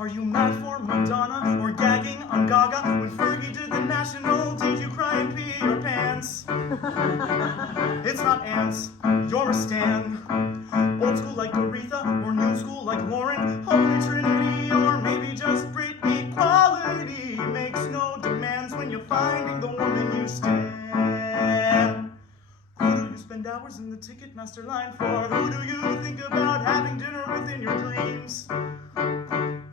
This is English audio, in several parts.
Are you mad for Madonna or gagging on Gaga? When Fergie did the National, did you cry and pee your pants? It's not ants, you're a stan. Old school like Aretha or new school like Lauren. Holy Trinity or maybe just Britney. Quality makes no demands when you're finding the woman you stand. Who do you spend hours in the Ticketmaster line for? Who do you think about having dinner with in your dreams?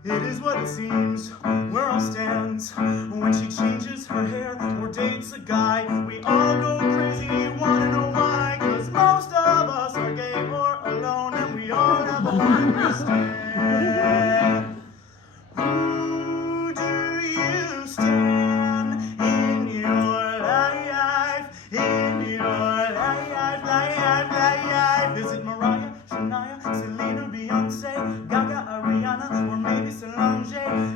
It is what it seems, where all stands. When she changes her hair or dates a guy, we all go crazy, wanna know why? Cause most of us are gay or alone, and we all have a one stand. Who do you stand in your life? In your life. Is it Mariah, Shania, Selena, Beyonce, Gaga, Ariana, or maybe Solange?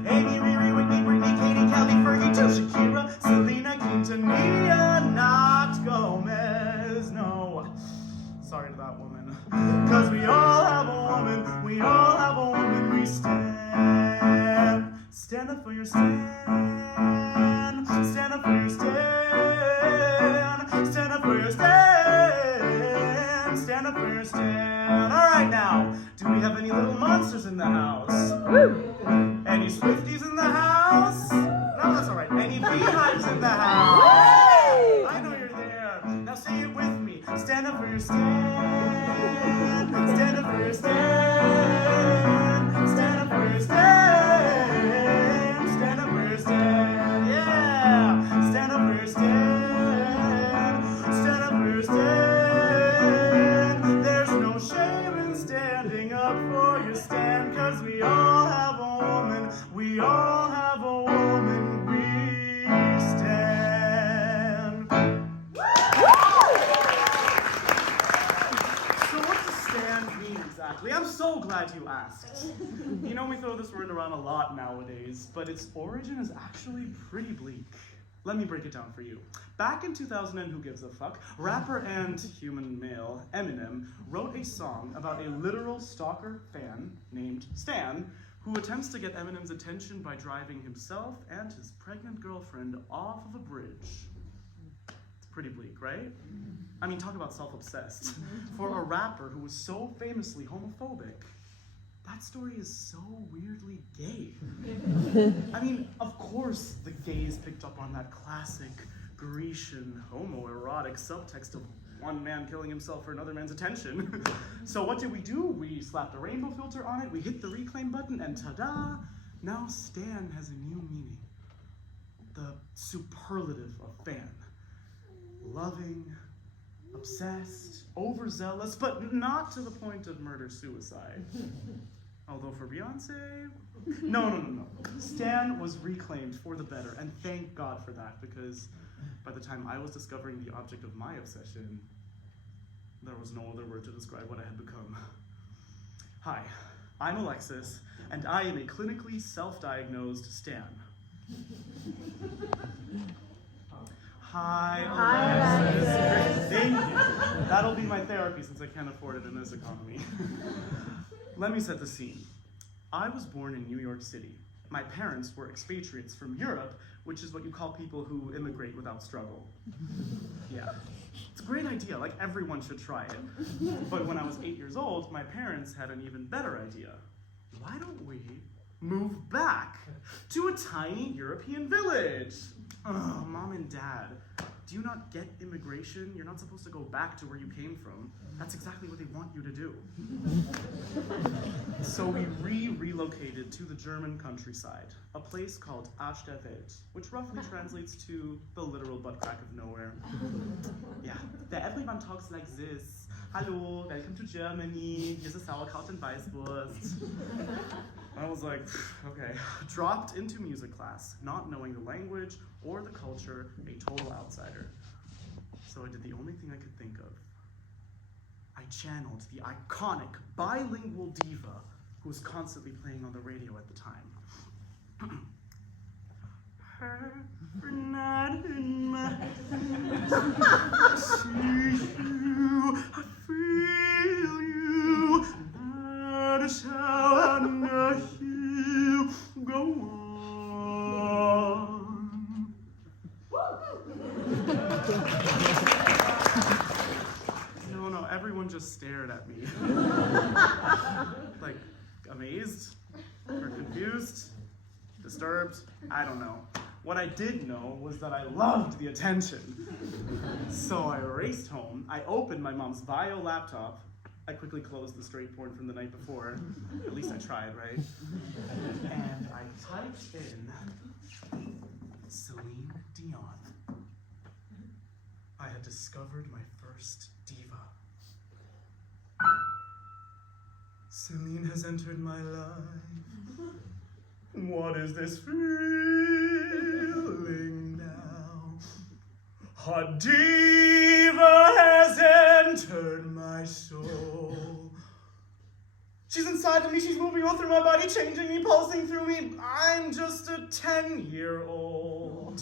Amy, Riri, Whitney, Britney, Katy, Kelly, Fergie, Jill, Shakira, Selena, Quintanilla, not Gomez. No, sorry to that woman. Cause we all have a woman, we all have a woman we stand. Stand up for your stand. Stand up for your stand. Stand up for your stand. Stand up for your stand. All right now, do we have any little monsters in the house? Woo. Any Swifties in the house? No, that's all right. Any beehives in the house? Woo. I know you're there. Now say it with me. Stand up for your stand. Stand up for your stand. Stand up for your stand. Stand up for your stand. Yeah. Stand up for your stand. Stand up for your stand. There's no shame in standing up for your stand. Cause we all have a woman. We all have a woman we stand. So what does stand mean exactly? I'm so glad you asked. You know, we throw this word around a lot nowadays, but its origin is actually pretty bleak. Let me break it down for you. Back in 2000 and who gives a fuck, rapper and human male Eminem wrote a song about a literal stalker fan named Stan who attempts to get Eminem's attention by driving himself and his pregnant girlfriend off of a bridge. It's pretty bleak, right? I mean, talk about self-obsessed. For a rapper who was so famously homophobic, that story is so weirdly gay. I mean, of course the gays picked up on that classic Grecian homoerotic subtext of one man killing himself for another man's attention. So what did we do? We slapped a rainbow filter on it, we hit the reclaim button, and ta-da! Now Stan has a new meaning. The superlative of fan. Loving, obsessed, overzealous, but not to the point of murder-suicide. Although for Beyonce, no. Stan was reclaimed for the better, and thank God for that, because by the time I was discovering the object of my obsession, there was no other word to describe what I had become. Hi, I'm Alexis, and I am a clinically self-diagnosed Stan. Hi, Alexis. Thank you. That'll be my therapy since I can't afford it in this economy. Let me set the scene. I was born in New York City. My parents were expatriates from Europe, which is what you call people who immigrate without struggle. Yeah, it's a great idea, like everyone should try it. But when I was 8 years old, my parents had an even better idea. Why don't we move back to a tiny European village? Oh, Mom and Dad, do you not get immigration? You're not supposed to go back to where you came from. That's exactly what they want you to do. So we relocated to the German countryside, a place called Arsch der Welt, which roughly translates to the literal butt crack of nowhere. Yeah, that everyone talks like this. Hello, welcome to Germany. Here's a sauerkraut and Weißwurst. I was like, okay. Dropped into music class, not knowing the language or the culture, a total outsider. So I did the only thing I could think of. I channeled the iconic bilingual diva who was constantly playing on the radio at the time. Her not in my see you, I feel you, that is how I know you. stared at me. Like, amazed? Or confused? Disturbed? I don't know. What I did know was that I loved the attention. So I raced home, I opened my mom's bio laptop, I quickly closed the straight porn from the night before. At least I tried, right? And I typed in Celine Dion. I had discovered my first diva. Celine has entered my life. What is this feeling now? A diva has entered my soul. She's inside of me, she's moving all through my body, changing me, pulsing through me. I'm just a 10-year-old.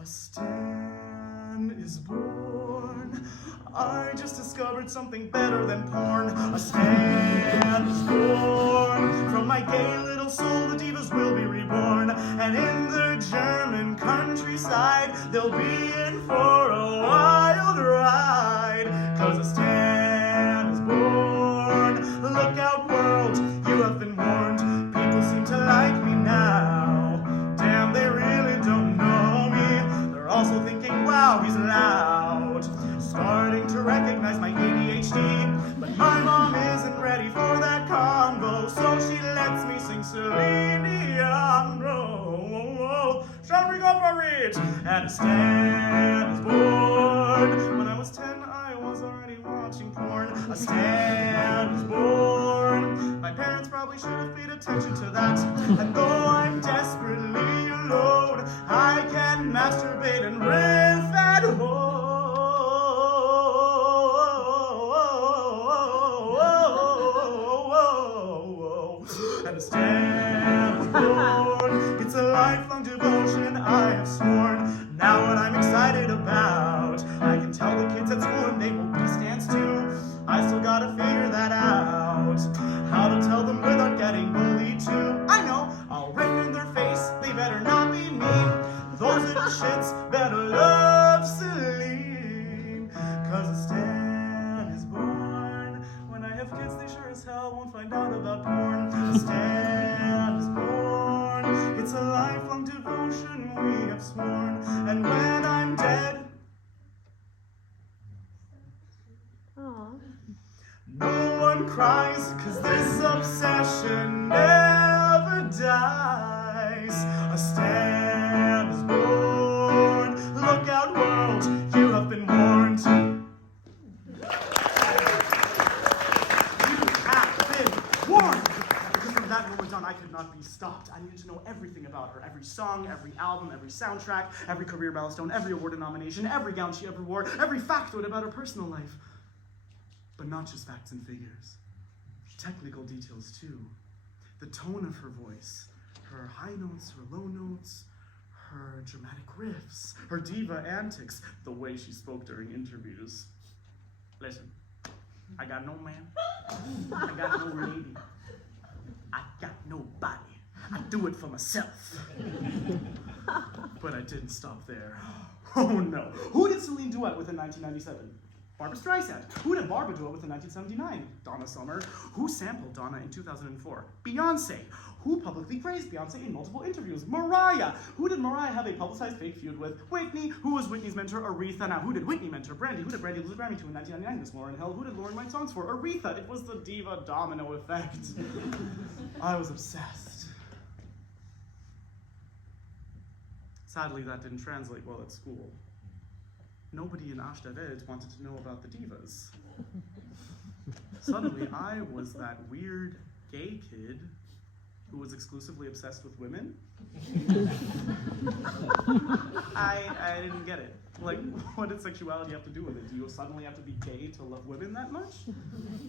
A Stan is born. I just discovered something better than porn. A Stan is born. From my gay little soul, the divas will be reborn. And in the German countryside, they'll be in for a wild ride. 'Cause a Stan is born. Look out, world, you have been warned. People seem to like me now. Damn, they really don't know me. They're also thinking, wow, he's loud. Starting to recognize my ADHD. But my mom isn't ready for that convo, so she lets me sing Celine Dion. Shall we go for it? And a Stan is born. When I was 10, I was already watching porn. A Stan is born. My parents probably should have paid attention to that. And though I'm desperately alone, I can masturbate and riff at home. And a Stan is born. It's a lifelong devotion I have sworn. Now what I'm excited about, I can tell the kids at school and they will be Stans too. I still gotta figure that out. How to tell them without getting bullied too. I know, I'll rip in their face, they better not be mean. Those little shits better love Celine. 'Cause a Stan is born. When I have kids, they sure as hell won't find out about porn. A Stan is born. It's a lifelong devotion we have sworn. And when I'm dead, no one cries, 'cause this obsession never dies. A Stan is born. Look out, world, you have been warned. You have been warned. Because from that moment on, I could not be stopped. I needed to know everything about her. Every song, every album, every soundtrack, every career milestone, every award and nomination, every gown she ever wore, every factoid about her personal life. But not just facts and figures. Technical details too. The tone of her voice, her high notes, her low notes, her dramatic riffs, her diva antics, the way she spoke during interviews. Listen, I got no man, I got no lady, I got nobody. I do it for myself. But I didn't stop there. Oh no. Who did Celine duet with in 1997? Barbra Streisand. Who did Barbra duet with in 1979? Donna Summer. Who sampled Donna in 2004? Beyonce. Who publicly praised Beyonce in multiple interviews? Mariah. Who did Mariah have a publicized fake feud with? Whitney. Who was Whitney's mentor? Aretha. Now, who did Whitney mentor? Brandy. Who did Brandy lose a Grammy to in 1999? Miss Lauryn Hill. Who did Lauryn write songs for? Aretha. It was the diva domino effect. I was obsessed. Sadly, that didn't translate well at school. Nobody in Ashtavet wanted to know about the divas. Suddenly, I was that weird gay kid who was exclusively obsessed with women. I didn't get it. Like, what did sexuality have to do with it? Do you suddenly have to be gay to love women that much?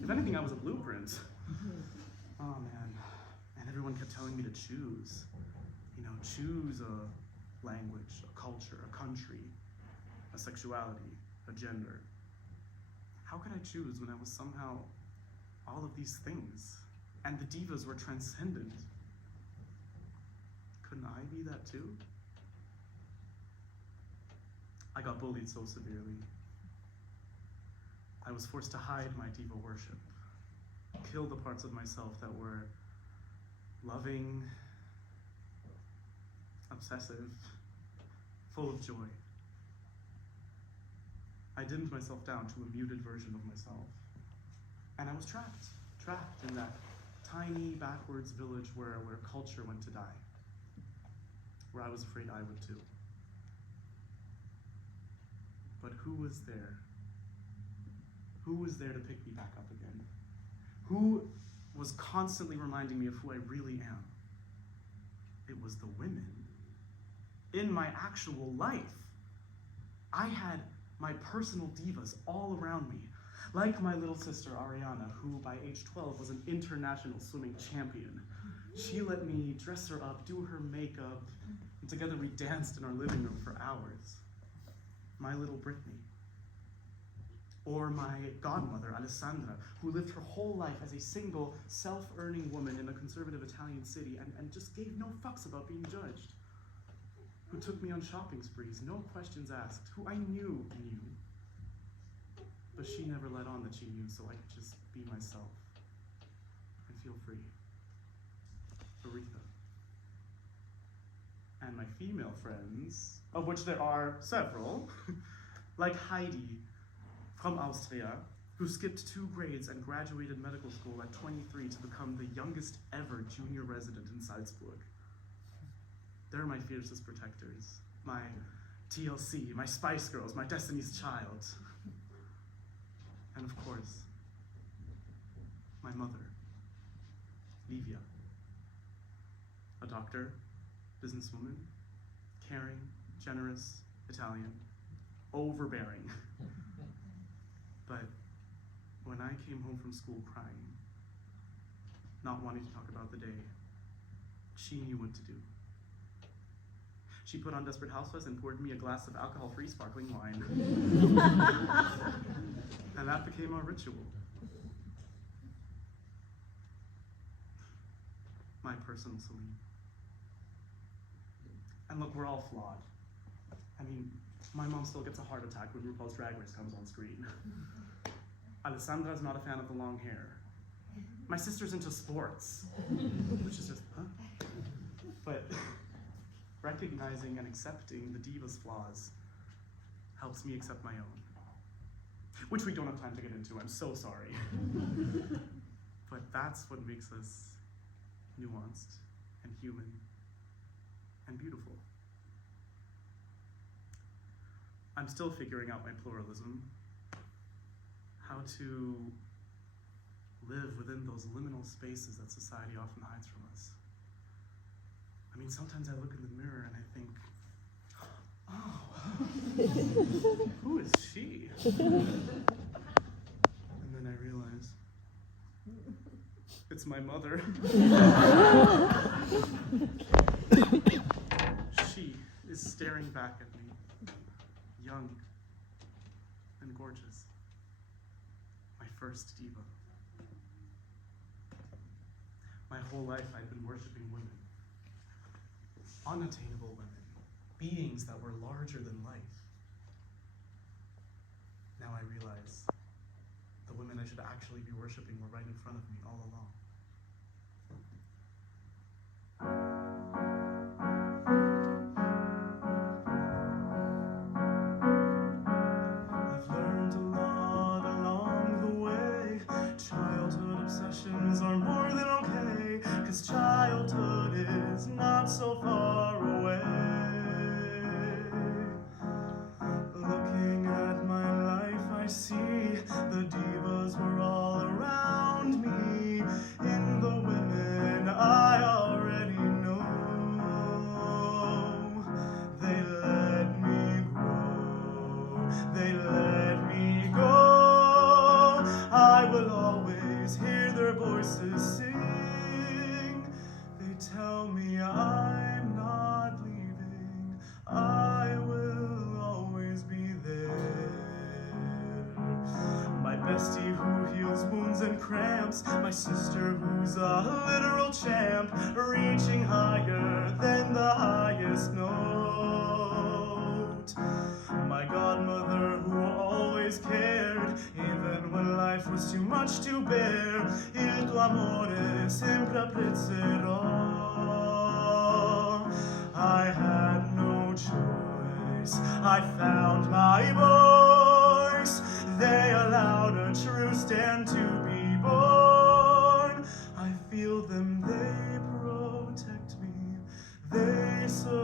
If anything, I was a blueprint. Oh man. And everyone kept telling me to choose. You know, choose a language, a culture, a country, a sexuality, a gender. How could I choose when I was somehow all of these things? And the divas were transcendent. Couldn't I be that too? I got bullied so severely. I was forced to hide my diva worship, kill the parts of myself that were loving, obsessive, full of joy. I dimmed myself down to a muted version of myself. And I was trapped in that tiny, backwards village where culture went to die, where I was afraid I would too. But who was there? Who was there to pick me back up again? Who was constantly reminding me of who I really am? It was the women. In my actual life, I had my personal divas all around me, like my little sister Ariana, who by age 12 was an international swimming champion. She let me dress her up, do her makeup, and together we danced in our living room for hours. My little Brittany. Or my godmother, Alessandra, who lived her whole life as a single, self-earning woman in a conservative Italian city and just gave no fucks about being judged. Who took me on shopping sprees, no questions asked, who I knew. But she never let on that she knew, so I could just be myself and feel free. Aretha. And my female friends, of which there are several, like Heidi from Austria, who skipped 2 grades and graduated medical school at 23 to become the youngest ever junior resident in Salzburg. They're my fiercest protectors, my TLC, my Spice Girls, my Destiny's Child. And of course, my mother, Livia. A doctor, businesswoman, caring, generous, Italian, overbearing. But when I came home from school crying, not wanting to talk about the day, she knew what to do. She put on Desperate Housewives and poured me a glass of alcohol-free sparkling wine. And that became our ritual. My personal Celine. And look, we're all flawed. I mean, my mom still gets a heart attack when RuPaul's Drag Race comes on screen. Alessandra's not a fan of the long hair. My sister's into sports, which is just, huh? But recognizing and accepting the diva's flaws helps me accept my own. Which we don't have time to get into, I'm so sorry. But that's what makes us nuanced and human and beautiful. I'm still figuring out my pluralism, how to live within those liminal spaces that society often hides from us. I mean, sometimes I look in the mirror and I think, oh, who is she? And then I realize, it's my mother. She is staring back at me, young and gorgeous. My first diva. My whole life I'd been worshiping women. Unattainable women. Beings that were larger than life. Now I realize the women I should actually be worshiping were right in front of me all along. I've learned a lot along the way. Childhood obsessions are more than okay, 'cause childhood is not so far away. Looking at my life, I see the divas were all around me. In the women I already know. They let me grow. They let me go. I will always hear their voices sing. They tell me I'm not leaving. I will always be there. My bestie who heals wounds and cramps. My sister who's a literal champ, reaching higher than the highest note. My godmother who always cared, even When life was too much to bear, il tuo amore sempre apprezzerò. I had no choice, I found my voice. They allowed a true stand to be born. I feel them, they protect me, they surround